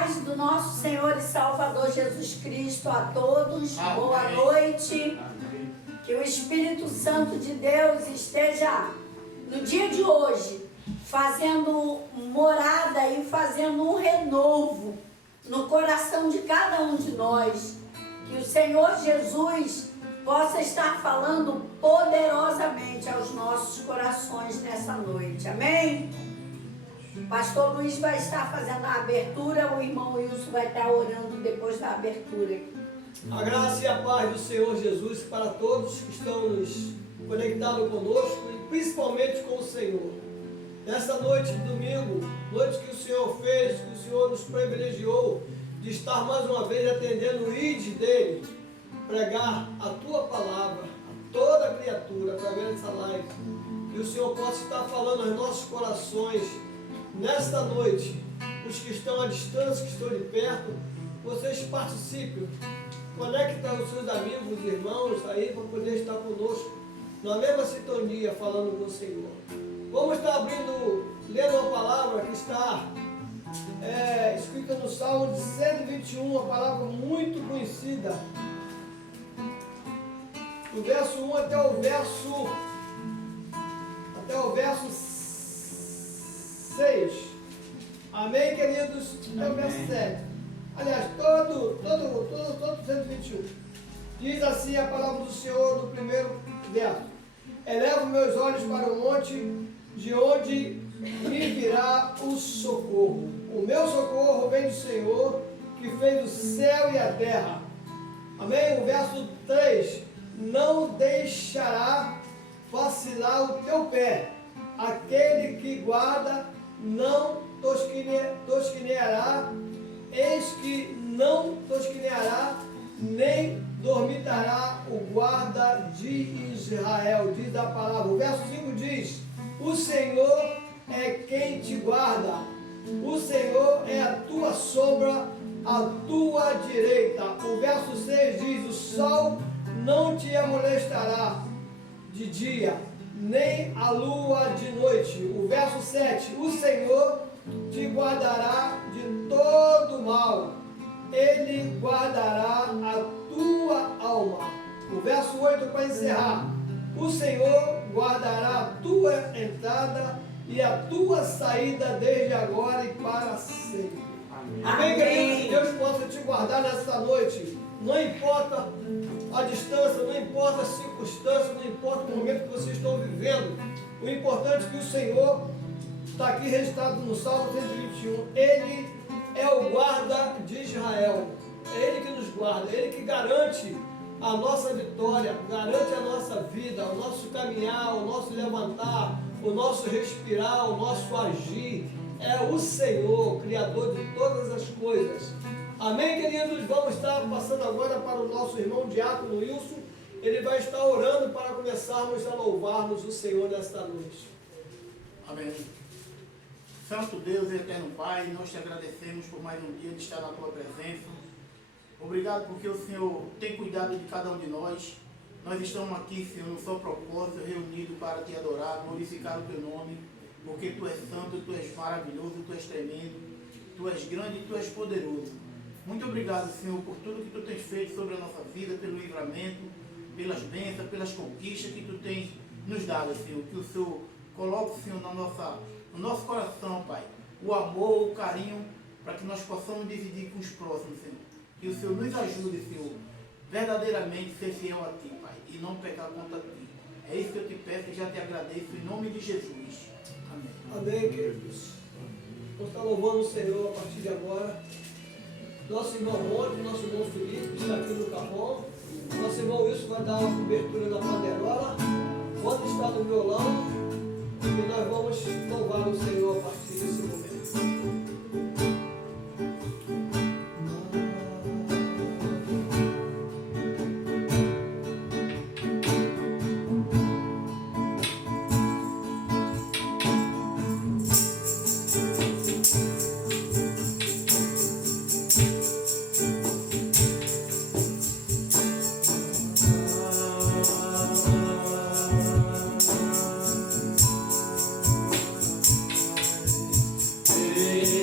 paz do nosso Senhor e Salvador Jesus Cristo a todos. Amém. Boa noite. Amém. Que o Espírito Santo de Deus esteja no dia de hoje fazendo morada e fazendo um renovo no coração de cada um de nós. Que o Senhor Jesus possa estar falando poderosamente aos nossos corações nessa noite. Amém? Pastor Luiz vai estar fazendo a abertura, o irmão Wilson vai estar orando depois da abertura. A graça e a paz do Senhor Jesus para todos que estão nos conectados conosco e principalmente com o Senhor. Nessa noite de domingo, noite que o Senhor fez, que o Senhor nos privilegiou de estar mais uma vez atendendo o ID dele, pregar a tua palavra a toda criatura através dessa live. Que o Senhor possa estar falando aos nossos corações nesta noite. Os que estão à distância, que estão de perto, vocês participem. Conecta os seus amigos, os irmãos aí para poder estar conosco na mesma sintonia, falando com o Senhor. Vamos estar abrindo, lendo uma palavra que está escrita no Salmo de 121, uma palavra muito conhecida. Do verso 1 até o verso 6. Amém, queridos? Até o verso 7. Aliás, todo 121. Diz assim a palavra do Senhor no primeiro verso. Elevo meus olhos para o monte, de onde me virá o socorro. O meu socorro vem do Senhor, que fez o céu e a terra. Amém? O verso 3. Não deixará vacilar o teu pé. Aquele que guarda não tosquineará. Eis que não tosquineará, nem dormitará o guarda de Israel, diz a palavra. O verso 5 diz: o Senhor é quem te guarda, o Senhor é a tua sombra, à tua direita. O verso 6 diz: o sol não te molestará de dia, nem a lua de noite. O verso 7, o Senhor te guardará de todo mal, ele guardará a tua alma. O verso 8 para encerrar: o Senhor guardará a tua entrada e a tua saída desde agora e para sempre. Amém. Amém, queridos? Que Deus possa te guardar nessa noite. Não importa a distância, não importa as circunstâncias, não importa o momento que vocês estão vivendo. O importante é que o Senhor está aqui registrado no Salmo 121. Ele é o guarda de Israel. É Ele que nos guarda, é Ele que garante a nossa vitória, garante a nossa vida, o nosso caminhar, o nosso levantar, o nosso respirar, o nosso agir. É o Senhor, Criador de todas as coisas. Amém, queridos? Vamos estar passando agora para o nosso irmão Diácono Wilson. Ele vai estar orando para começarmos a louvarmos o Senhor nesta noite. Amém. Santo Deus e eterno Pai, nós te agradecemos por mais um dia de estar na tua presença. Obrigado porque o Senhor tem cuidado de cada um de nós. Nós estamos aqui, Senhor, no seu propósito, reunidos para te adorar, glorificar o teu nome, porque tu és santo, tu és maravilhoso, tu és tremendo, tu és grande e tu és poderoso. Muito obrigado, Senhor, por tudo que tu tens feito sobre a nossa vida, pelo livramento, pelas bênçãos, pelas conquistas que tu tens nos dado, Senhor. Que o Senhor coloque, Senhor, no nosso coração, Pai, o amor, o carinho, para que nós possamos dividir com os próximos, Senhor. Que o Senhor nos ajude, Senhor, verdadeiramente ser fiel a Ti, Pai, e não pecar contra Ti. É isso que eu te peço e já te agradeço, em nome de Jesus. Amém. Amém, queridos. Vamos estar louvando o Senhor a partir de agora. Nosso irmão Monte, nosso irmão Felipe, que está aqui no carrão. Nosso irmão Wilson vai dar uma cobertura na panderola. Quando está no violão, e nós vamos louvar o Senhor a partir desse momento. Hey.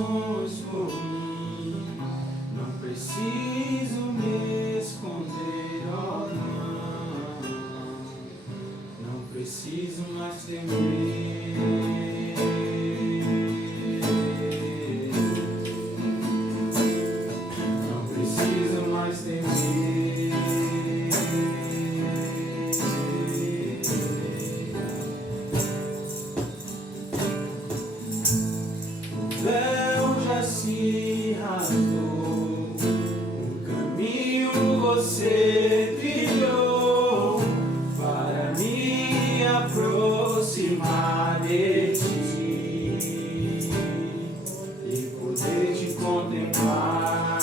orações por mim. Não preciso me esconder, oh não preciso mais temer. Não preciso mais temer. O véu já se rasgou, o caminho você trilhou para me aproximar de ti e poder te contemplar.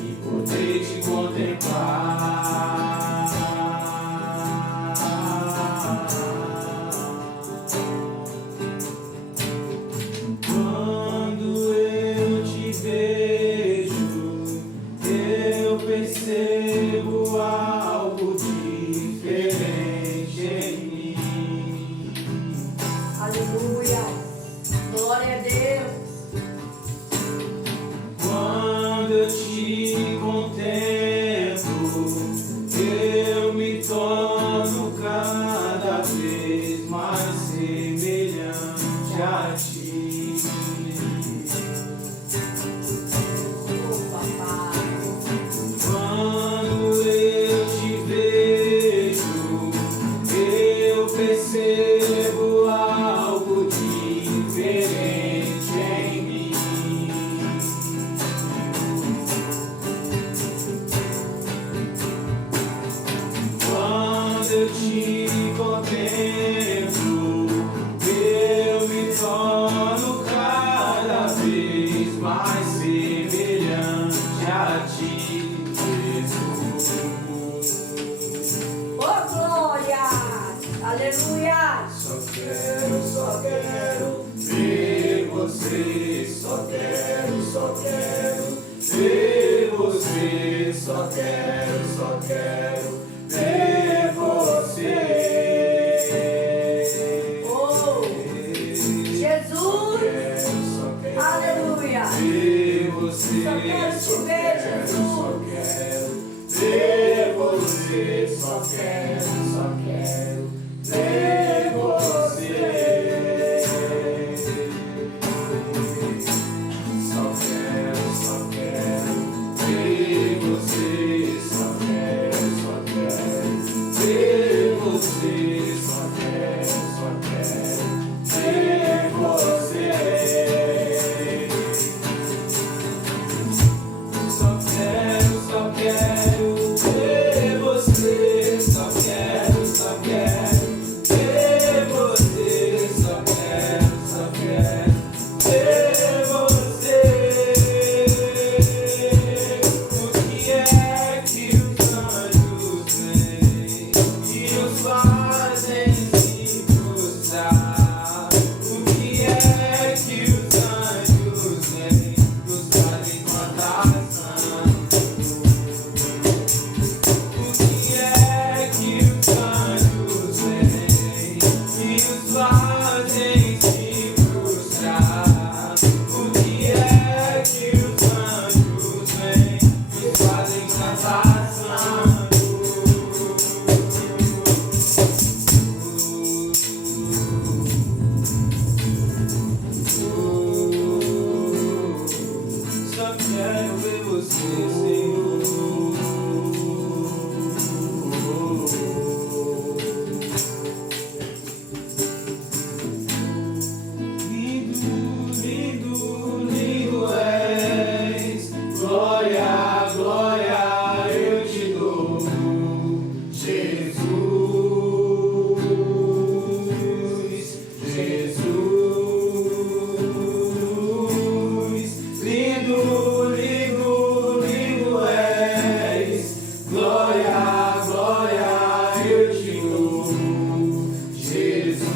E poder te contemplar. Quando eu te vejo, eu percebo algo diferente em mim. Aleluia. Glória a Deus. Quando eu te contemplo, eu me torno cada vez mais semelhante a ti. Oh, papai. Quando eu te vejo, eu percebo algo diferente em mim. Quando eu te contemplo, eu me torno cada vez mais semelhante a ti, Jesus. Oh, glória. Aleluia. Só quero ver você. Só quero ver você. Só quero ver você. Oh, Jesus. Aleluia. Ver você. Só quero te ver, Jesus. Só quero ver você. Só quero ver você. Só quero ver você. Só quero ver você. Só quero ver você. Só quero ver você. Só quero ver você. Só quero ver você. O que é que os anjos veem e os fazem se frustrar? O que é que os anjos veem e os fazem cantar santo? O que é que os anjos veem e os fazem se frustrar? O que é que os anjos veem e os fazem cantar santo? Só quero ver você, Senhor. Lindo, lindo, lindo és. Glória, glória eu te dou, Jesus. Lindo, lindo, lindo és. Glória, glória eu te dou, Jesus.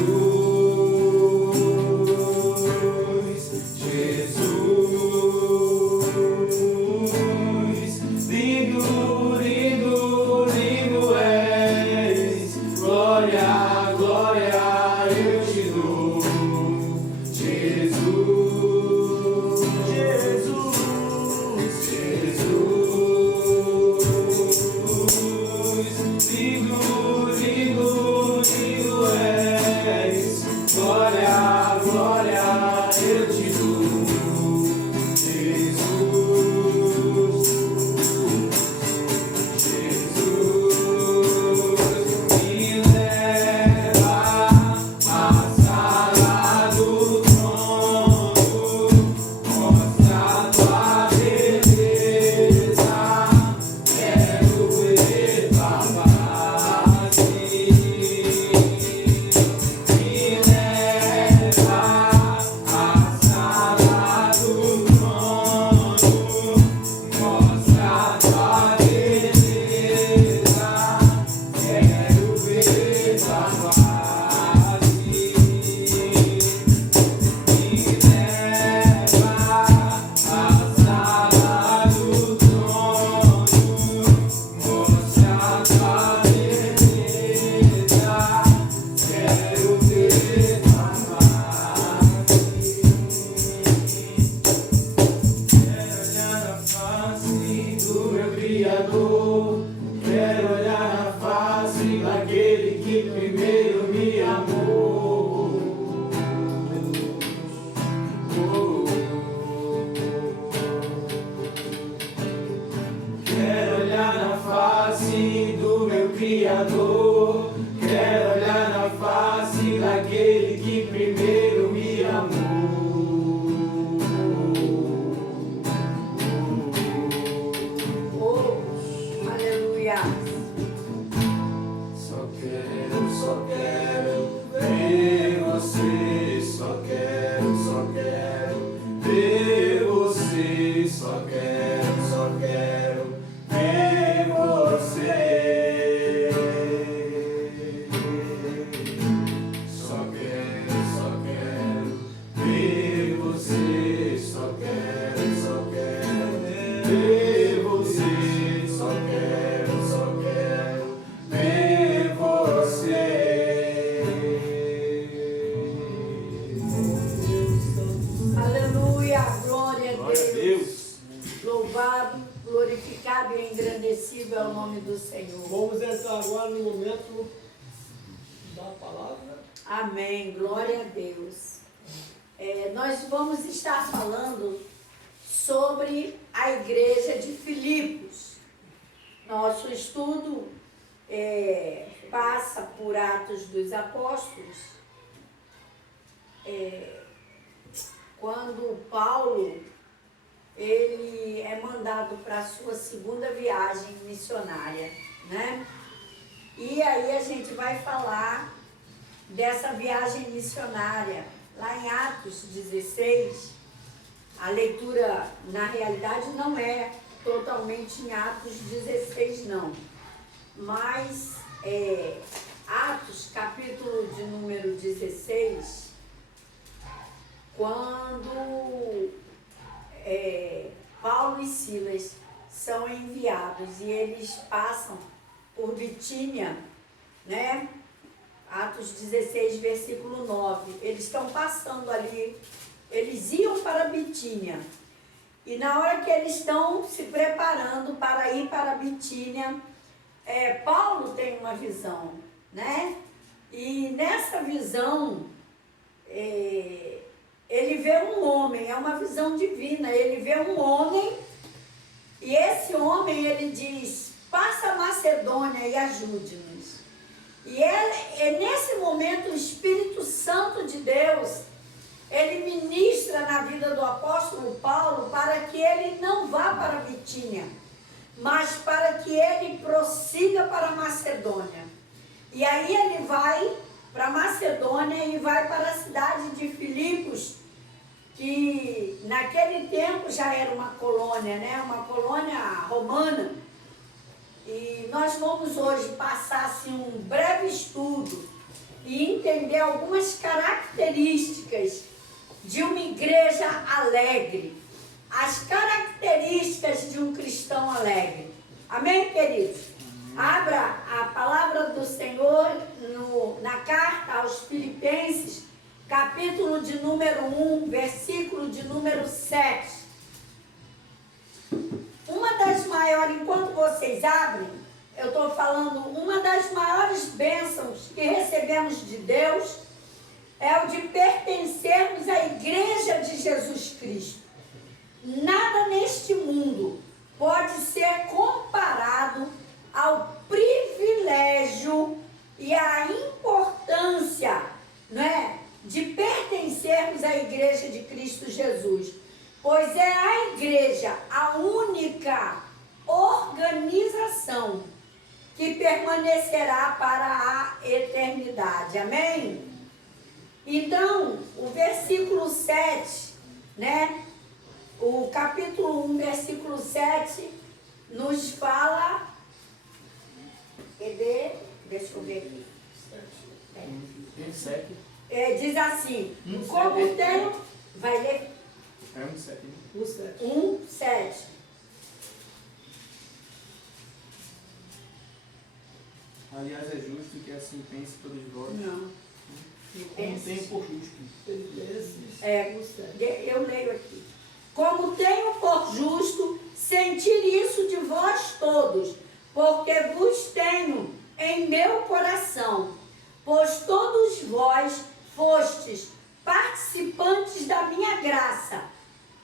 do meu Criador. Quero olhar na face daquele que primeiro me amou. Quero olhar na face do meu Criador. Quero olhar na face daquele que primeiro me amou. Oh, aleluia. Só quero ver você. Só quero ver você. Só quero ver você. Só quero ver você. Só quero ver você. Só quero ver você. Aleluia, glória a Glória a Deus. Deus. Louvado, glorificado e engrandecido é o nome do Senhor. Vamos entrar agora no momento da palavra. Amém, glória a Deus. Nós vamos estar falando sobre a igreja de Filipos. Nosso estudo passa por Atos dos Apóstolos. Quando Paulo ele é mandado para a sua segunda viagem missionária, né? E aí a gente vai falar dessa viagem missionária lá em Atos 16. A leitura, na realidade, não é totalmente em Atos 16, não. Mas Atos, capítulo de número 16, quando Paulo e Silas são enviados e eles passam por Bitínia, né? Atos 16, versículo 9. Eles estão passando ali, eles iam para Bitínia. E na hora que eles estão se preparando para ir para Bitínia, Paulo tem uma visão, né? E nessa visão, ele vê um homem, é uma visão divina, ele vê um homem, e esse homem, ele diz, passa a Macedônia e ajude-nos. E nesse momento, o Espírito Santo de Deus, ele ministra na vida do apóstolo Paulo para que ele não vá para Bitínia, mas para que ele prossiga para a Macedônia. E aí ele vai para Macedônia e vai para a cidade de Filipos, que naquele tempo já era uma colônia, né? Uma colônia romana. E nós vamos hoje passar assim, um breve estudo e entender algumas características de uma igreja alegre. As características de um cristão alegre. Amém, queridos? Abra a palavra do Senhor na carta aos Filipenses, capítulo de número 1, versículo de número 7. Uma das maiores, enquanto vocês abrem, eu estou falando, uma das maiores bênçãos que recebemos de Deus é o de pertencermos à igreja de Jesus Cristo. Nada neste mundo pode ser comparado ao privilégio e à importância, não é, de pertencermos à igreja de Cristo Jesus. Pois é a igreja a única organização que permanecerá para a eternidade. Amém? Então, o versículo 7, né? O capítulo 1, versículo 7, nos fala... Deixa eu ver aqui. 7. Diz assim, como tenho... Vai ler? É 1,7. 1,7. Aliás, é justo que assim pense todos vós. Não. Como tem por justo. Eu leio aqui. Como tenho por justo sentir isso de todos, porque vos tenho em meu coração, pois todos vós fostes participantes da minha graça,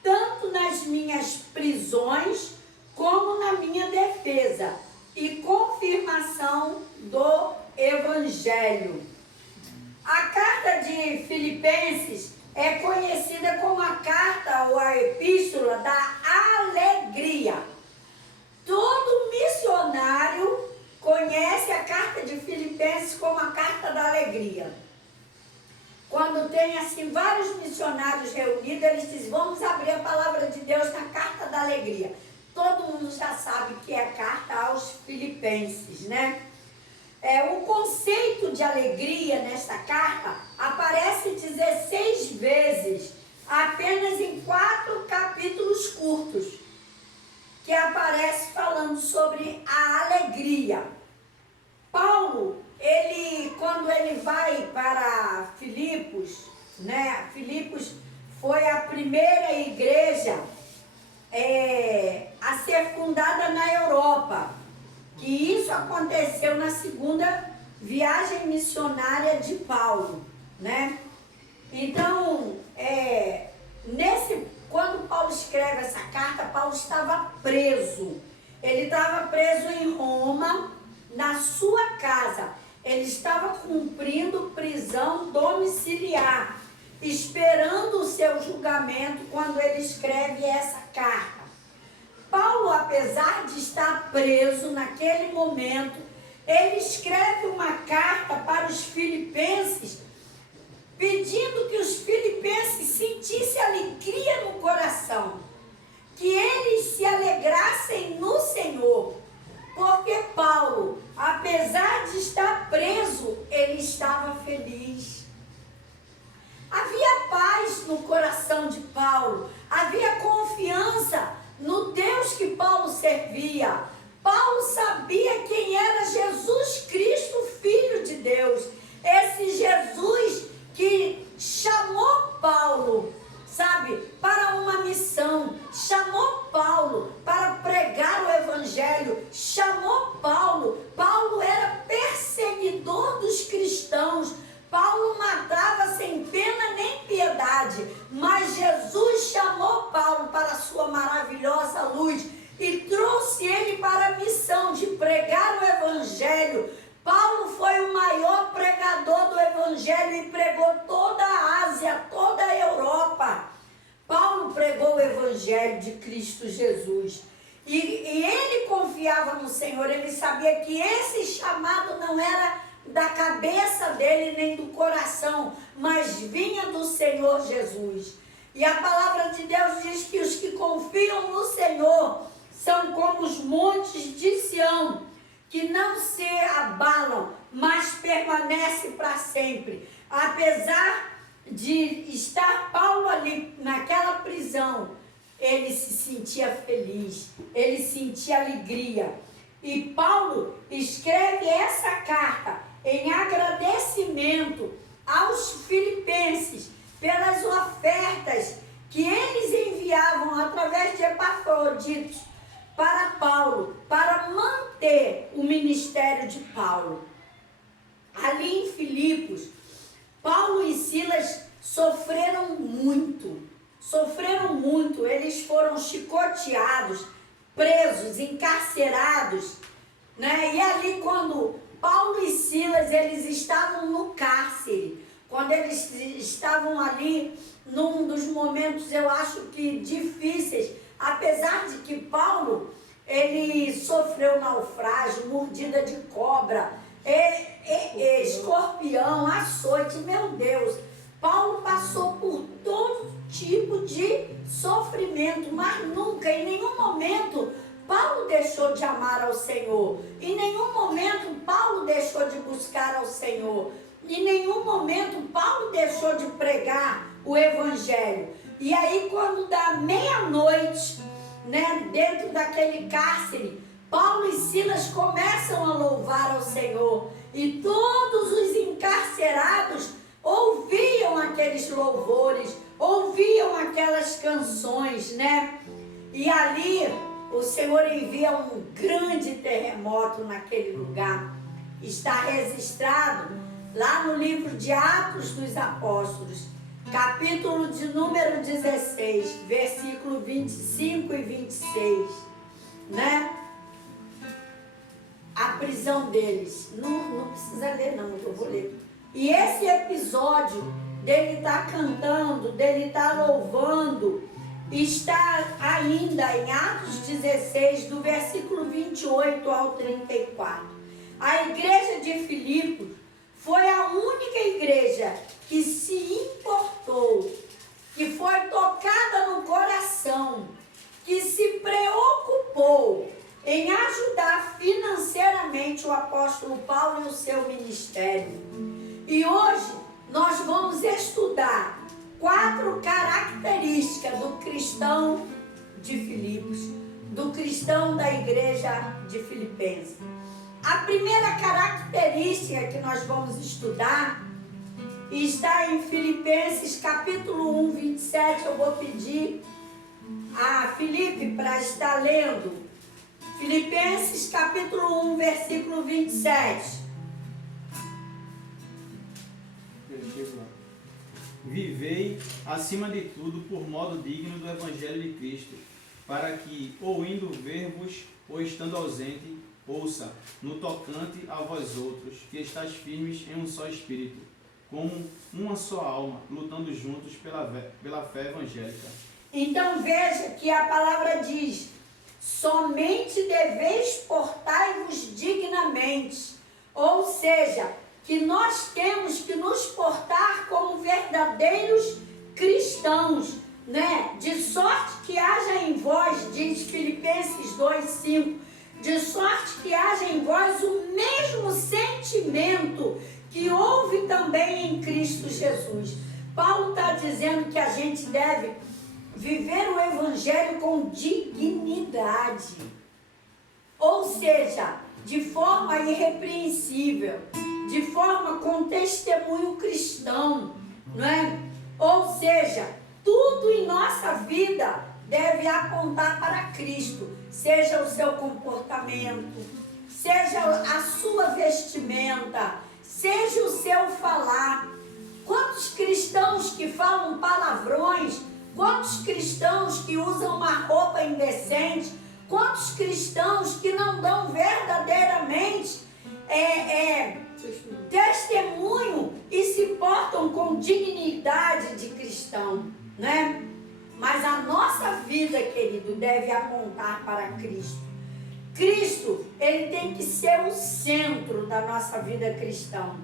tanto nas minhas prisões como na minha defesa e confirmação do Evangelho. A carta de Filipenses é conhecida como a carta ou a epístola da alegria. Todo missionário conhece a carta de Filipenses como a carta da alegria. Quando tem assim vários missionários reunidos, eles dizem, vamos abrir a palavra de Deus na carta da alegria. Todo mundo já sabe que é a carta aos Filipenses, né? O conceito de alegria nesta carta aparece 16 vezes, apenas em 4 capítulos curtos, que aparece falando sobre a alegria. Paulo, quando ele vai para Filipos, né? Filipos foi a primeira igreja a ser fundada na Europa. Que isso aconteceu na segunda viagem missionária de Paulo, né? Então, quando Paulo escreve essa carta, Paulo estava preso. Ele estava preso em Roma, na sua casa. Ele estava cumprindo prisão domiciliar, esperando o seu julgamento quando ele escreve essa carta. Paulo, apesar de estar preso naquele momento, ele escreve uma carta para os filipenses, pedindo que os filipenses sentissem alegria no coração, que eles se alegrassem no Senhor, porque Paulo, apesar de estar preso, ele estava feliz. Havia paz no coração de Paulo, havia confiança no Deus que Paulo servia. Paulo sabia quem era Jesus Cristo, Filho de Deus. Esse Jesus que chamou Paulo, sabe, para uma missão. Chamou Paulo para pregar o Evangelho. Chamou Paulo. Paulo era perseguidor dos cristãos. Paulo matava sem pena nem piedade, mas Jesus chamou Paulo para a sua maravilhosa luz e trouxe ele para a missão de pregar o Evangelho. Paulo foi o maior pregador do Evangelho e pregou toda a Ásia, toda a Europa. Paulo pregou o Evangelho de Cristo Jesus. E ele confiava no Senhor, ele sabia que esse chamado não era da cabeça dele nem do coração, mas vinha do Senhor Jesus. E a palavra de Deus diz que os que confiam no Senhor são como os montes de Sião, que não se abalam, mas permanecem para sempre. Apesar de estar Paulo ali naquela prisão, ele se sentia feliz, ele sentia alegria. E Paulo escreve essa carta em agradecimento aos filipenses pelas ofertas que eles enviavam através de Epafroditos para Paulo, para manter o ministério de Paulo. Ali em Filipos, Paulo e Silas sofreram muito, eles foram chicoteados, presos, encarcerados, né? E ali quando Paulo e Silas, eles estavam no cárcere, quando eles estavam ali num dos momentos, eu acho que difíceis, apesar de que Paulo, ele sofreu naufrágio, mordida de cobra, escorpião, açoite, meu Deus, Paulo passou por todo tipo de sofrimento, mas nunca, em nenhum momento, Paulo deixou de amar ao Senhor. Em nenhum momento Paulo deixou de buscar ao Senhor. Em nenhum momento Paulo deixou de pregar o Evangelho. E aí quando dá meia-noite, né, dentro daquele cárcere, Paulo e Silas começam a louvar ao Senhor. E todos os encarcerados ouviam aqueles louvores, ouviam aquelas canções, né? E ali o Senhor envia um grande terremoto naquele lugar. Está registrado lá no livro de Atos dos Apóstolos, capítulo de número 16, versículo 25 e 26, né? A prisão deles. Não precisa ler não, eu vou ler. E esse episódio dele estar cantando, dele estar louvando, está ainda em Atos 16, do versículo 28 ao 34. A igreja de Filipos foi a única igreja que se importou, que foi tocada no coração, que se preocupou em ajudar financeiramente o apóstolo Paulo e o seu ministério. E hoje nós vamos estudar 4 características do cristão de Filipos, do cristão da igreja de Filipenses. A primeira característica que nós vamos estudar está em Filipenses capítulo 1, 27. Eu vou pedir a Felipe para estar lendo. Filipenses capítulo 1, versículo 27. Vivei, acima de tudo, por modo digno do Evangelho de Cristo, para que, ou indo ver-vos, ou estando ausente, ouça, no tocante a vós outros, que estáis firmes em um só espírito, como uma só alma, lutando juntos pela fé evangélica. Então veja que a palavra diz: somente deveis portar-vos dignamente. Ou seja, que nós temos que nos portar como verdadeiros cristãos, né? De sorte que haja em vós, diz Filipenses 2:5, de sorte que haja em vós o mesmo sentimento que houve também em Cristo Jesus. Paulo está dizendo que a gente deve viver o evangelho com dignidade, ou seja, de forma irrepreensível, de forma com testemunho cristão, não é? Ou seja, tudo em nossa vida deve apontar para Cristo, seja o seu comportamento, seja a sua vestimenta, seja o seu falar. Quantos cristãos que falam palavrões, quantos cristãos que usam uma roupa indecente, quantos cristãos que não dão verdadeiramente testemunho e se portam com dignidade de cristão, né? Mas a nossa vida, querido, deve apontar para Cristo. Cristo, ele tem que ser o centro da nossa vida cristã.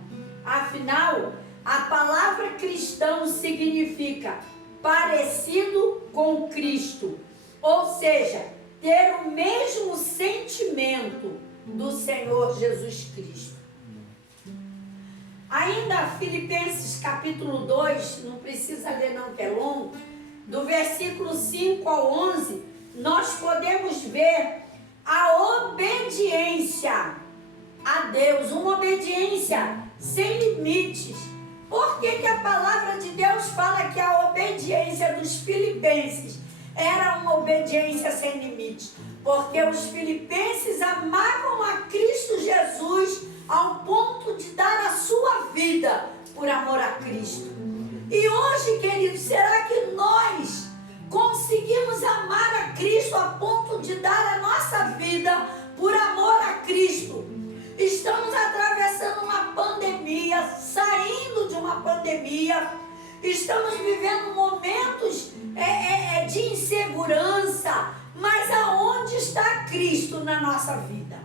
Afinal, a palavra cristão significa parecido com Cristo, ou seja, ter o mesmo sentimento do Senhor Jesus Cristo. Ainda Filipenses capítulo 2, não precisa ler não, que é longo, do versículo 5 ao 11, nós podemos ver a obediência a Deus, uma obediência sem limites. Por que a palavra de Deus fala que a obediência dos filipenses era uma obediência sem limites? Porque os filipenses amavam a Cristo Jesus ao ponto de dar a sua vida por amor a Cristo. E hoje, queridos, será que nós conseguimos amar a Cristo a ponto de dar a nossa vida por amor a Cristo? Estamos atravessando uma pandemia, saindo de uma pandemia, estamos vivendo momentos de insegurança, mas aonde está Cristo na nossa vida?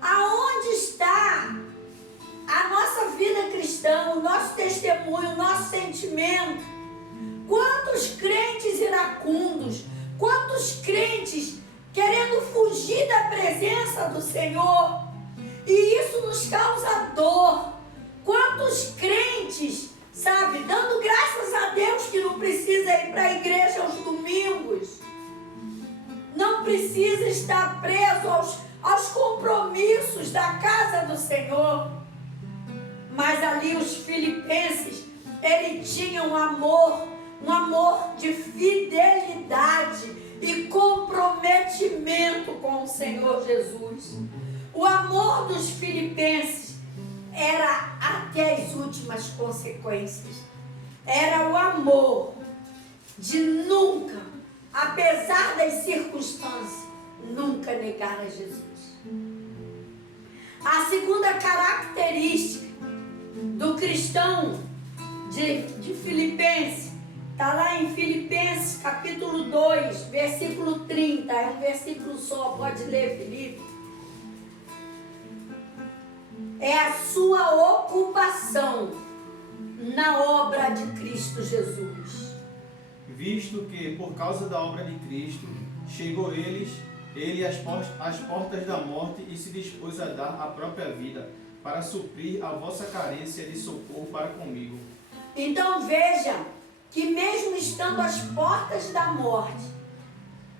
Aonde está a nossa vida cristã, o nosso testemunho, o nosso sentimento? Quantos crentes iracundos, quantos crentes querendo fugir da presença do Senhor, e isso nos causa dor. Quantos crentes, sabe, dando graças a Deus que não precisa ir para a igreja aos domingos, não precisa estar preso aos compromissos da casa do Senhor. Mas ali os filipenses, eles tinham um amor de fidelidade. e comprometimento com o Senhor Jesus. O amor dos filipenses era até as últimas consequências. Era o amor de nunca, apesar das circunstâncias, nunca negar a Jesus. A segunda característica do cristão de Filipenses, está lá em Filipenses capítulo 2, versículo 30, é um versículo só, pode ler, Filipe. É a sua ocupação na obra de Cristo Jesus. Visto que, por causa da obra de Cristo, chegou ele às portas da morte e se dispôs a dar a própria vida, para suprir a vossa carência de socorro para comigo. Então veja que mesmo estando às portas da morte,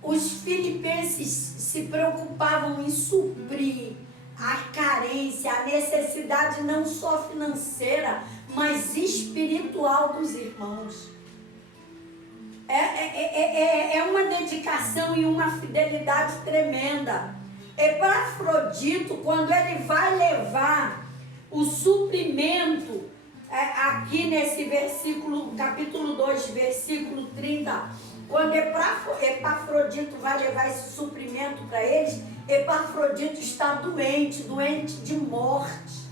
os filipenses se preocupavam em suprir a carência, a necessidade não só financeira, mas espiritual dos irmãos. É uma dedicação e uma fidelidade tremenda. Epafrodito, quando ele vai levar o suprimento, aqui nesse versículo, capítulo 2, versículo 30, quando Epafrodito vai levar esse suprimento para eles, Epafrodito está doente de morte.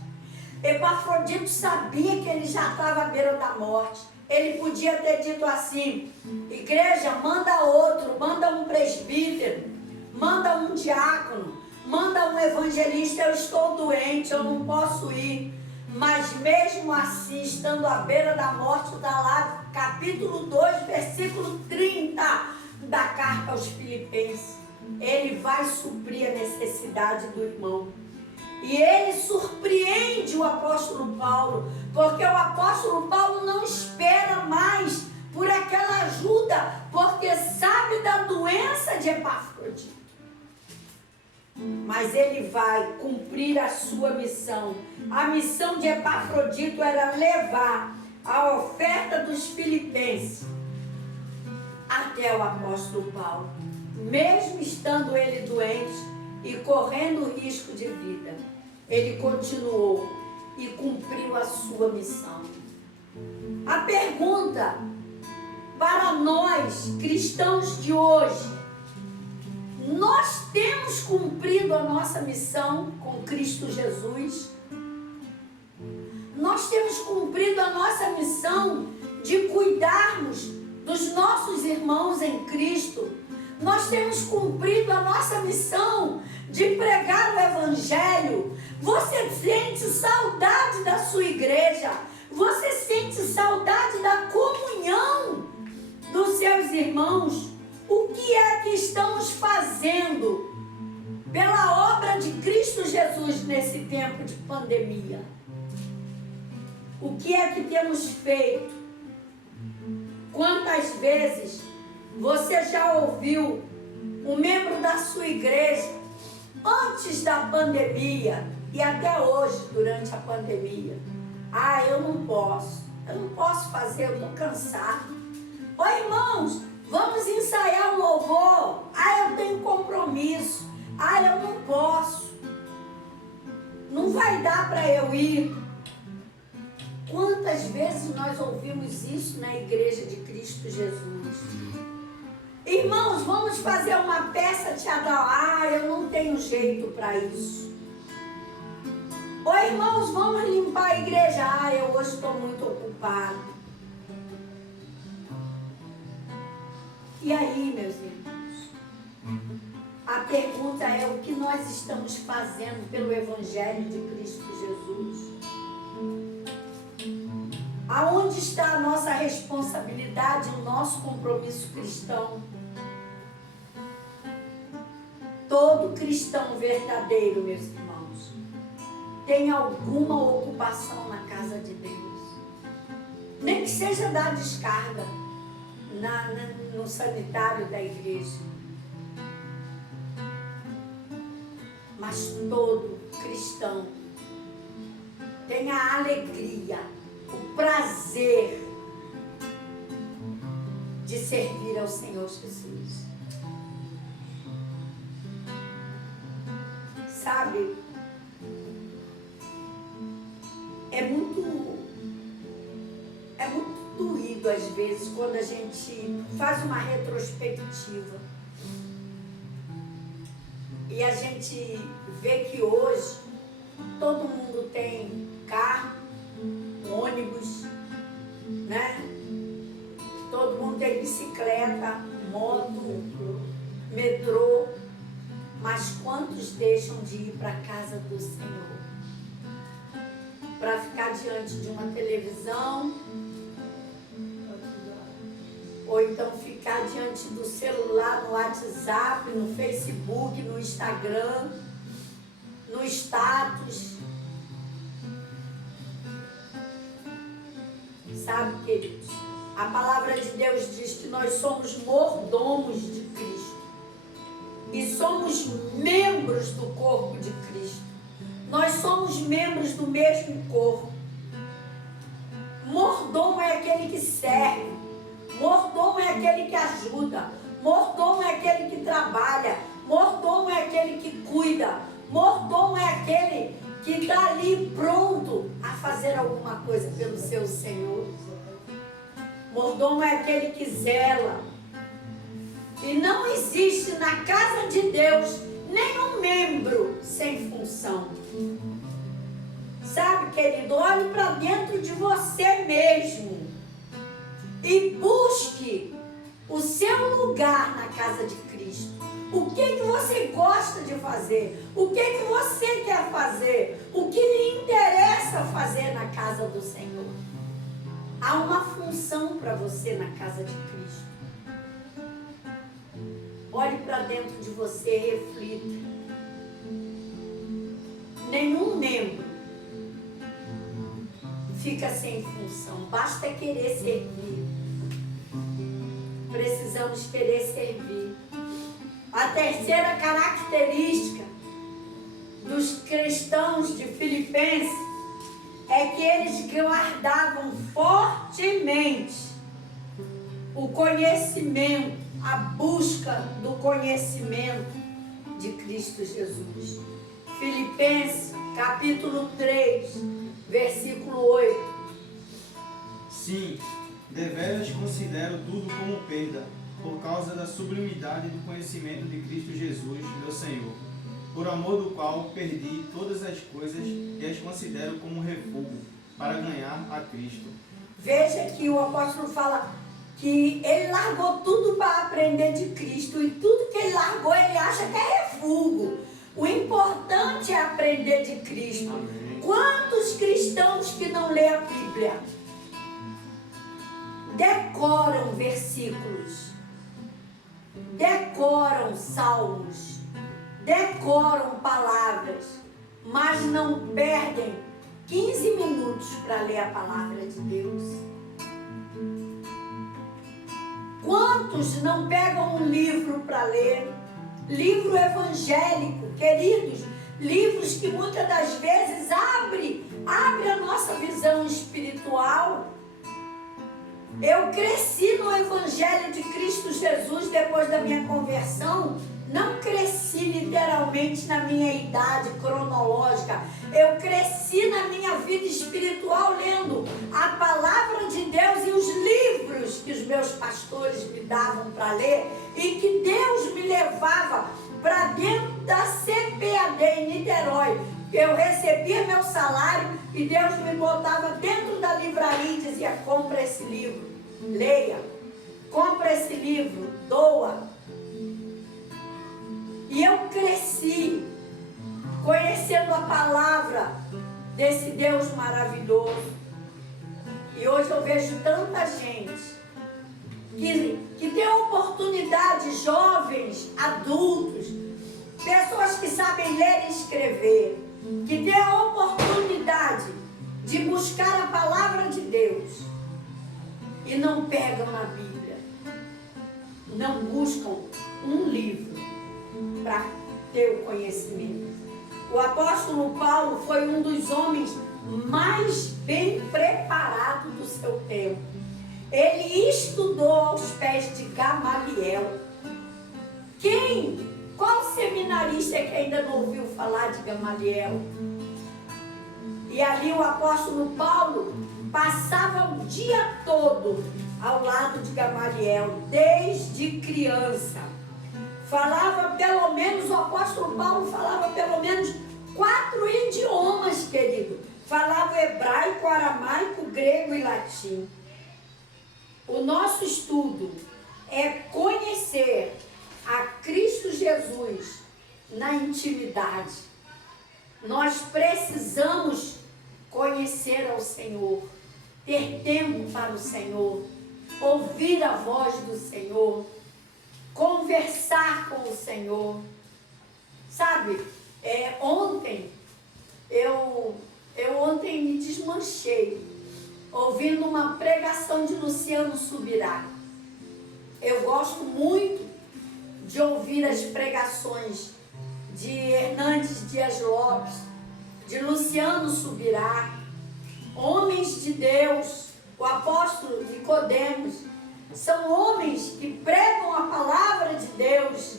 Epafrodito sabia que ele já estava à beira da morte. Ele podia ter dito assim: igreja, manda outro, manda um presbítero, manda um diácono, manda um evangelista, eu estou doente, eu não posso ir. Mas mesmo assim, estando à beira da morte, está lá, capítulo 2, versículo 30 da carta aos Filipenses. Ele vai suprir a necessidade do irmão. E ele surpreende o apóstolo Paulo, porque o apóstolo Paulo não espera mais por aquela ajuda, porque sabe da doença de Epafrodito. Mas ele vai cumprir a sua missão. A missão de Epafrodito era levar a oferta dos filipenses até o apóstolo Paulo, mesmo estando ele doente e correndo risco de vida. Ele continuou e cumpriu a sua missão. A pergunta para nós, cristãos de hoje: nós temos cumprido a nossa missão com Cristo Jesus? Nós temos cumprido a nossa missão de cuidarmos dos nossos irmãos em Cristo? Nós temos cumprido a nossa missão de pregar o Evangelho? Você sente saudade da sua igreja? Você sente saudade da comunhão dos seus irmãos? O que é que estamos fazendo pela obra de Cristo Jesus nesse tempo de pandemia? O que é que temos feito? Quantas vezes você já ouviu um membro da sua igreja, antes da pandemia e até hoje, durante a pandemia: eu não posso fazer, eu estou cansado. Ô irmãos, vamos ensaiar um louvor. Eu tenho compromisso. Eu não posso. Não vai dar para eu ir. Quantas vezes nós ouvimos isso na igreja de Cristo Jesus? Irmãos, vamos fazer uma peça teatral. Eu não tenho jeito para isso. Ô irmãos, vamos limpar a igreja. Eu hoje estou muito ocupado. E aí, meus irmãos, a pergunta é: o que nós estamos fazendo pelo Evangelho de Cristo Jesus? Aonde está a nossa responsabilidade, o nosso compromisso cristão? Todo cristão verdadeiro, meus irmãos, tem alguma ocupação na casa de Deus. Nem que seja dar descarga no sanitário da igreja. Mas todo cristão tem a alegria, o prazer de servir ao Senhor Jesus. sabe, é muito doído às vezes quando a gente faz uma retrospectiva e a gente vê que hoje todo mundo tem carro, ônibus, né? Todo mundo tem bicicleta, moto, metrô, mas quantos deixam de ir para a casa do Senhor? Para ficar diante de uma televisão, ou então ficar diante do celular, no WhatsApp, no Facebook, no Instagram, no status. Sabe, queridos, a palavra de Deus diz que nós somos mordomos de Cristo e somos membros do corpo de Cristo. Nós somos membros do mesmo corpo. Mordomo é aquele que serve, mordomo é aquele que ajuda, mordomo é aquele que trabalha, mordomo é aquele que cuida, mordomo é aquele que está ali pronto a fazer alguma coisa pelo seu Senhor. Mordomo é aquele que zela. E não existe na casa de Deus nenhum membro sem função. Sabe, querido, olhe para dentro de você mesmo e busque o seu lugar na casa de Cristo. O que você gosta de fazer? O que você quer fazer? O que lhe interessa fazer na casa do Senhor? Há uma função para você na casa de Cristo. Olhe para dentro de você e reflita. Nenhum membro fica sem função. Basta querer servir. Precisamos querer servir. A terceira característica dos cristãos de Filipenses é que eles guardavam fortemente o conhecimento, a busca do conhecimento de Cristo Jesus. Filipenses, capítulo 3, versículo 8. Sim, deveras considero tudo como perda, por causa da sublimidade do conhecimento de Cristo Jesus, meu Senhor, por amor do qual perdi todas as coisas e as considero como refúgio, para ganhar a Cristo. Veja que o apóstolo fala que ele largou tudo para aprender de Cristo, e tudo que ele largou ele acha que é refúgio. O importante é aprender de Cristo. Amém. Quantos cristãos que não lêem a Bíblia decoram versículos, decoram salmos, decoram palavras, mas não perdem 15 minutos para ler a palavra de Deus? Quantos não pegam um livro para ler? Livro evangélico, queridos, livros que muitas das vezes abre a nossa visão espiritual. Eu cresci no Evangelho de Cristo Jesus depois da minha conversão. Não cresci literalmente na minha idade cronológica. Eu cresci na minha vida espiritual lendo a palavra de Deus e os livros que os meus pastores me davam para ler e que Deus me levava para dentro da CPAD em Niterói. Eu recebia meu salário e Deus me botava dentro da livraria e dizia: compra esse livro, leia, compra esse livro, doa. E eu cresci conhecendo a palavra desse Deus maravilhoso. E hoje eu vejo tanta gente que tem oportunidade, jovens, adultos, pessoas que sabem ler e escrever, que têm a oportunidade de buscar a palavra de Deus e não pegam na Bíblia, não buscam um livro para ter o conhecimento. O apóstolo Paulo foi um dos homens mais bem preparados do seu tempo. Ele estudou aos pés de Gamaliel. Quem Qual seminarista que ainda não ouviu falar de Gamaliel? E ali o apóstolo Paulo passava o dia todo ao lado de Gamaliel, desde criança. Falava pelo menos, o apóstolo Paulo falava pelo menos 4 idiomas, querido. Falava hebraico, aramaico, grego e latim. O nosso estudo é conhecer a Cristo Jesus na intimidade. Nós precisamos conhecer ao Senhor, ter tempo para o Senhor, ouvir a voz do Senhor, conversar com o Senhor. Sabe, ontem eu me desmanchei ouvindo uma pregação de Luciano Subirá. Eu gosto muito de ouvir as pregações de Hernandes Dias Lopes, de Luciano Subirá, homens de Deus, o apóstolo Nicodemos. São homens que pregam a palavra de Deus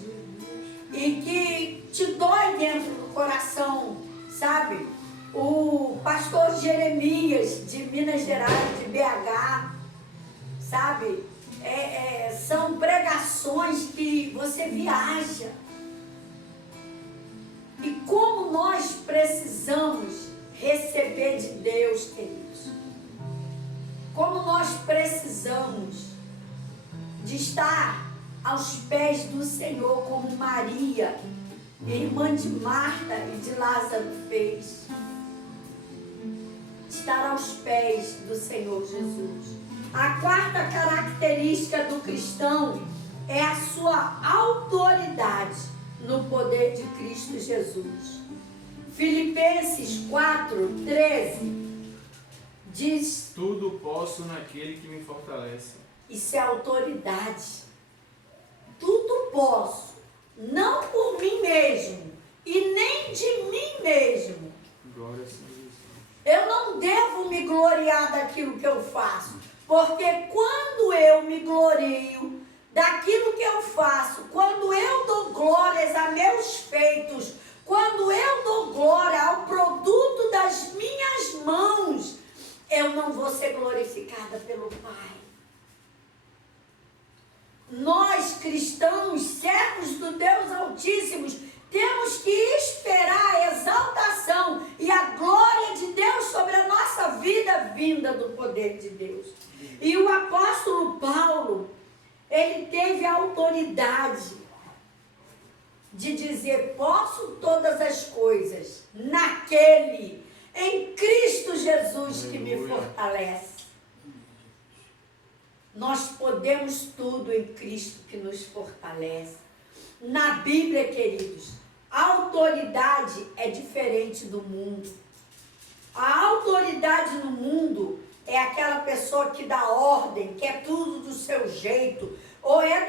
e que te dói dentro do coração, sabe? O pastor Jeremias, de Minas Gerais, de BH, sabe? São pregações que você viaja. E como nós precisamos receber de Deus, queridos. Como nós precisamos de estar aos pés do Senhor, como Maria, irmã de Marta e de Lázaro fez. Estar aos pés do Senhor Jesus. A quarta característica do cristão é a sua autoridade no poder de Cristo Jesus. Filipenses 4:13 diz: Tudo posso naquele que me fortalece. Isso é autoridade. Tudo posso, não por mim mesmo e nem de mim mesmo. Glória a Deus. Eu não devo me gloriar daquilo que eu faço, porque quando eu me glorio daquilo que eu faço, quando eu dou glórias a meus feitos, quando eu dou glória ao produto das minhas mãos, eu não vou ser glorificada pelo Pai. Nós, cristãos, servos do Deus Altíssimo, temos que esperar a exaltação e a glória de Deus sobre a nossa vida vinda do poder de Deus. E o apóstolo Paulo, ele teve a autoridade de dizer: posso todas as coisas naquele, em Cristo Jesus, que me fortalece. Nós podemos tudo em Cristo que nos fortalece. Na Bíblia, queridos, a autoridade é diferente do mundo. A autoridade no mundo é aquela pessoa que dá ordem, que é tudo do seu jeito, ou é do